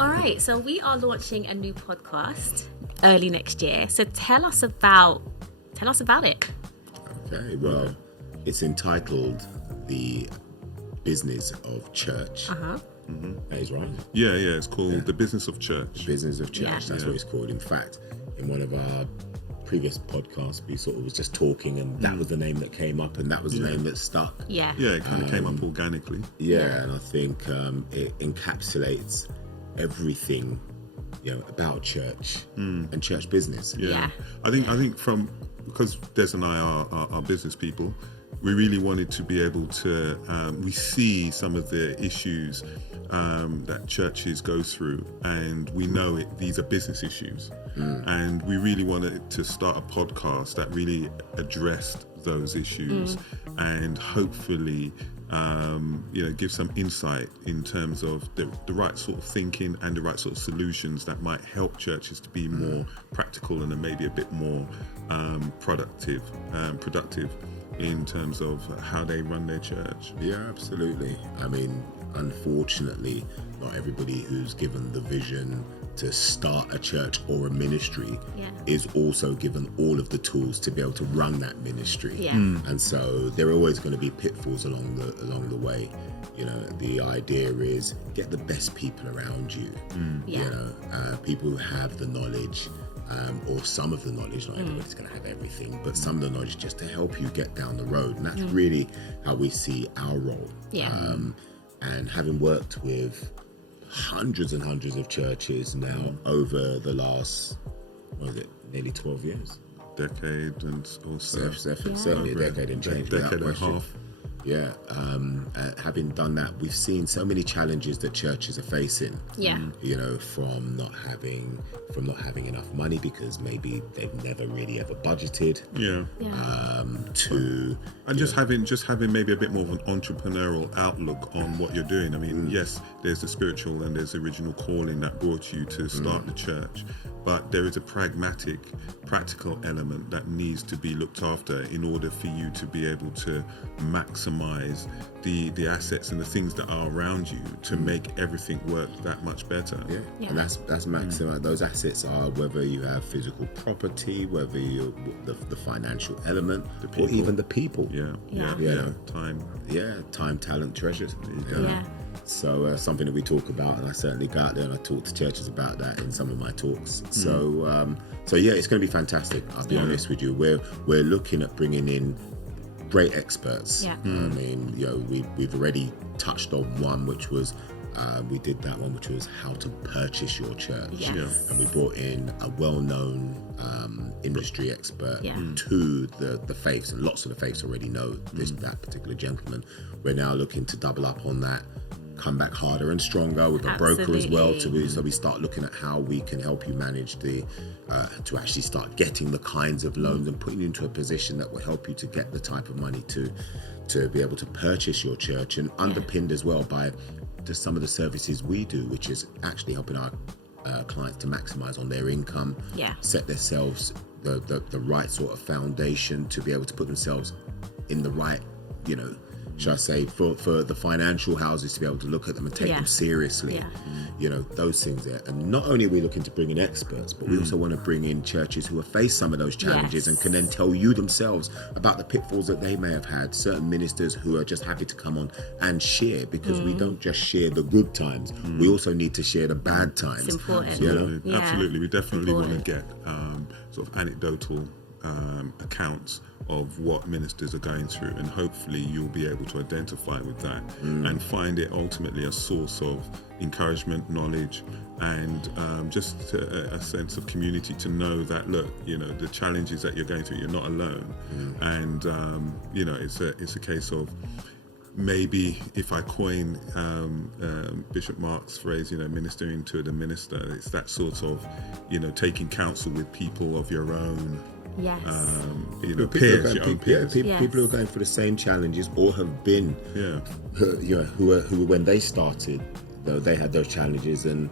All right, so we are launching a new podcast early next year. So tell us about it. Okay, well, it's entitled The Business of Church. That is right. Yeah, it's called The Business of Church. Business of Church, Yeah. that's what it's called. In fact, in one of our previous podcasts, we sort of was just talking, and that was the name that came up, and that was the name that stuck. Yeah. Yeah, it kind of came up organically. Yeah, and I think it encapsulates everything, about church and church business. Yeah. I think because Des and I are business people, we really wanted to be able to, we see some of the issues that churches go through, and we know these are business issues. And we really wanted to start a podcast that really addressed those issues and hopefully give some insight in terms of the right sort of thinking and the right sort of solutions that might help churches to be more practical and then maybe a bit more productive in terms of how they run their church. Yeah, absolutely. I mean, unfortunately, not everybody who's given the vision to start a church or a ministry is also given all of the tools to be able to run that ministry. Yeah. And so there are always going to be pitfalls along the way. The idea is get the best people around you. People who have the knowledge, or some of the knowledge. Not everybody's going to have everything, but some of the knowledge just to help you get down the road. And that's really how we see our role. Yeah. And having worked with hundreds and hundreds of churches now over the last, nearly 12 years? Decade and also. Certainly a decade and change. Decade and a half. Yeah, having done that, we've seen so many challenges that churches are facing. Yeah. From not having enough money because maybe they've never really ever budgeted. Yeah. Just having maybe a bit more of an entrepreneurial outlook on what you're doing. I mean, yes, there's the spiritual and there's the original calling that brought you to start the church, but there is a practical element that needs to be looked after in order for you to be able to maximize the assets and the things that are around you to make everything work that much better. Yeah. And that's maximum. Those assets are whether you have physical property, whether you the financial element, or even the people. Time, talent, treasures. So something that we talk about, and I certainly go out there and I talk to churches about that in some of my talks. So it's going to be fantastic. I'll be honest with you. We're looking at bringing in great experts. I mean, we've already touched on one, which was we did that one, which was how to purchase your church. And we brought in a well-known industry expert to the faiths, and lots of the faiths already know that particular gentleman. We're now looking to double up on that, come back harder and stronger with a broker as well. So we start looking at how we can help you manage to actually start getting the kinds of loans and putting you into a position that will help you to get the type of money to be able to purchase your church, and underpinned as well by just some of the services we do, which is actually helping our clients to maximize on their income, set themselves the right sort of foundation to be able to put themselves in the right, should I say, for the financial houses to be able to look at them and take them seriously. Those things there. And not only are we looking to bring in experts, but we also want to bring in churches who have faced some of those challenges and can then tell you themselves about the pitfalls that they may have had. Certain ministers who are just happy to come on and share, because we don't just share the good times, we also need to share the bad times. It's important. Absolutely. We definitely want to get sort of anecdotal accounts of what ministers are going through, and hopefully you'll be able to identify with that and find it ultimately a source of encouragement, knowledge, and just a sense of community to know that, look, the challenges that you're going through, you're not alone. And it's a case of, maybe if I coin Bishop Mark's phrase, ministering to the minister, it's that sort of, taking counsel with people of your own. Peers, your own peers. People who are going through the same challenges or have been, who when they started, they had those challenges, and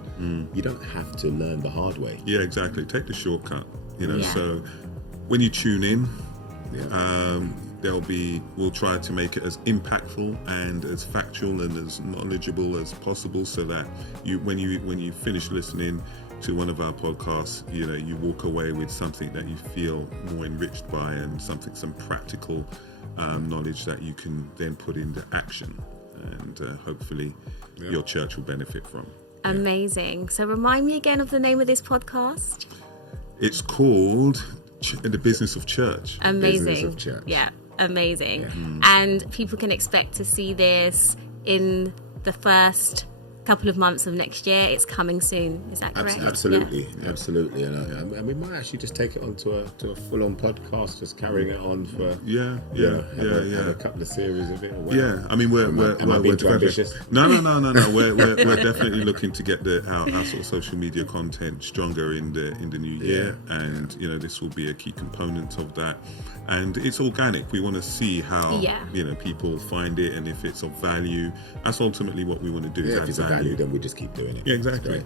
you don't have to learn the hard way. Yeah, exactly. Take the shortcut. So when you tune in, We'll try to make it as impactful and as factual and as knowledgeable as possible, so that when you finish listening to one of our podcasts, you walk away with something that you feel more enriched by, and some practical knowledge that you can then put into action, and hopefully your church will benefit from. Amazing. So remind me again of the name of this podcast. It's called The Business of Church. Amazing. Business of Church. Yeah, amazing. And people can expect to see this in the first couple of months of next year. It's coming soon. Is that correct? Absolutely. And we might actually just take it onto a full-on podcast, just carrying it on for have a couple of series of it. Or yeah, I mean we're too ambitious? No. We're definitely looking to get our sort of social media content stronger in the new year, and this will be a key component of that. And it's organic. We want to see how people find it, and if it's of value. That's ultimately what we want to do. Yeah, if it's of value, then we just keep doing it. Yeah, exactly.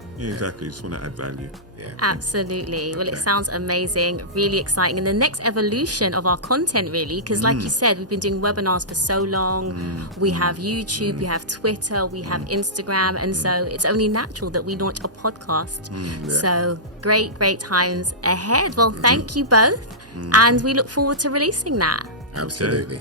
Just want to add value. Yeah. Absolutely. Well, it sounds amazing, really exciting, and the next evolution of our content, really, because like you said, we've been doing webinars for so long. We have YouTube, we have Twitter, we have Instagram, and so it's only natural that we launch a podcast. So great times ahead. Well, thank you both, and we look forward to releasing that. Absolutely.